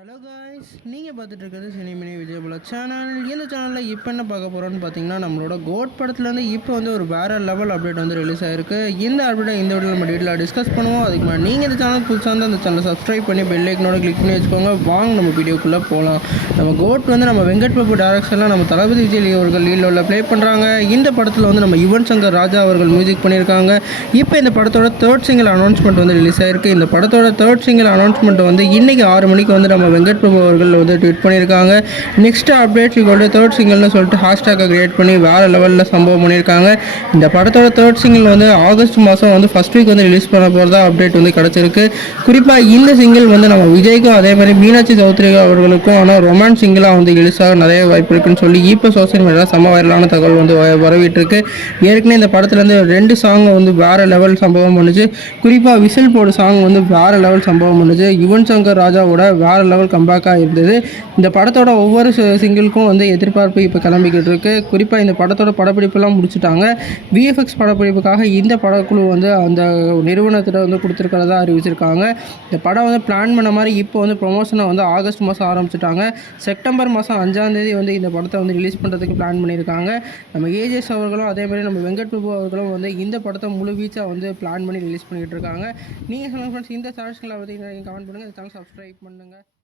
Hello guys, நீங்கள் பார்த்துட்டு இருக்கிறது சினிமினி விஜயபுல சேனல். இந்த சேனலில் இப்போ என்ன பார்க்க போகிறோன்னு பார்த்தீங்கன்னா, நம்மளோட கோட் படத்துலேருந்து இப்போ வந்து ஒரு வேறு லெவல் அப்டேட் வந்து ரிலீஸ் ஆகிருக்கு. இந்த அப்டேட்டை இந்த வீடியோ நம்ம டீட்டெயிலாக டிஸ்கஸ் பண்ணுவோம். அதுக்கு முன்னாடி நீங்கள் இந்த சேனல் புதுசாக வந்து அந்த சேனலை சப்ஸ்கிரைப் பண்ணி பெல் ஐக்கனோட கிளிக் பண்ணி வச்சுக்கோங்க. வாங்க நம்ம வீடியோக்குள்ளே போகலாம். நம்ம கோட் வந்து நம்ம வெங்கட் பிரபு டேரக்ஷனில் நம்ம தளபதி விஜய் அவர்கள் லீடில் ப்ளே பண்ணுறாங்க. இந்த படத்தில் வந்து நம்ம யுவன் சங்கர் ராஜா அவர்கள் மியூசிக் பண்ணியிருக்காங்க. இப்போ இந்த படத்தோட தேர்ட் சிங்கிள் அனௌன்ஸ்மெண்ட் வந்து ரிலீஸ் ஆகிருக்கு. இந்த படத்தோட தேர்ட் சிங்கிள் அனௌன்ஸ்மெண்ட் வந்து இன்றைக்கி 6 மணிக்கு வந்து நம்ம வெங்கட் பிரபு அவர்கள் வந்து ட்வீட் பண்ணியிருக்காங்க. நெக்ஸ்ட் அப்டேட் இவங்களோட தேர்ட் சிங்கிள்னு சொல்லிட்டு ஹேஷ்டேக்கை கிரியேட் பண்ணி வேறு லெவலில் சம்பவம் பண்ணியிருக்காங்க. இந்த படத்தோட தேர்ட் சிங்கிள் வந்து ஆகஸ்ட் மாதம் வந்து ஃபஸ்ட் வீக் வந்து ரிலீஸ் பண்ண போகிறதா அப்டேட் வந்து கிடச்சிருக்கு. குறிப்பாக இந்த சிங்கிள் வந்து நம்ம விஜய்க்கும் அதே மாதிரி மீனாட்சி சௌத்ரி அவர்களுக்கும் ஆனால் ரொமான்ஸ் சிங்கிளாக வந்து ரிலீஸ் ஆக நிறைய வாய்ப்பு இருக்குன்னு சொல்லி இப்போ சோசியல் மீடியாவில் செம்ம வைரலான தகவல் வந்து வரவிட்டிருக்கு. ஏற்கனவே இந்த படத்துலேருந்து 2 சாங் வந்து வேறு லெவல் சம்பவம் பண்ணுச்சு. குறிப்பாக விசில் போடு சாங் வந்து வேறு லெவல் சம்பவம் பண்ணுச்சு. யுவன் சங்கர் ராஜாவோட வேறு லெவல் கம்பேக்காக இருந்தது. இந்த படத்தோட ஒவ்வொரு சிங்கிளுக்கும் வந்து எதிர்பார்ப்பு இப்போ கிளம்பிக்கிட்டு இருக்கு. குறிப்பாக இந்த படத்தோட படப்பிடிப்புலாம் முடிச்சுட்டாங்க. விஎஃப்எக்ஸ் படப்பிடிப்புக்காக இந்த படக்குழு வந்து அந்த நிறுவனத்திட்ட வந்து கொடுத்துருக்கிறதா அறிவிச்சிருக்காங்க. இந்த படம் வந்து பிளான் பண்ண மாதிரி இப்போ வந்து ப்ரொமோஷனை வந்து ஆகஸ்ட் மாதம் ஆரம்பிச்சிட்டாங்க. செப்டம்பர் மாதம் 5ஆம் தேதி வந்து இந்த படத்தை வந்து ரிலீஸ் பண்ணுறதுக்கு பிளான் பண்ணியிருக்காங்க. நம்ம ஏஜஸ் அவர்களும் அதே மாதிரி நம்ம வெங்கட் பிரபு அவர்களும் வந்து இந்த படத்தை முழு வீச்சாக வந்து பிளான் பண்ணி ரிலீஸ் பண்ணிகிட்டு இருக்காங்க. நீங்கள் சொல்லுங்கள் ஃப்ரெண்ட்ஸ், இந்த சேனல்ஸ்களை பற்றி நீங்கள் கமெண்ட் பண்ணுங்கள். இந்த சேனல் சப்ஸ்கிரைப் பண்ணுங்கள்.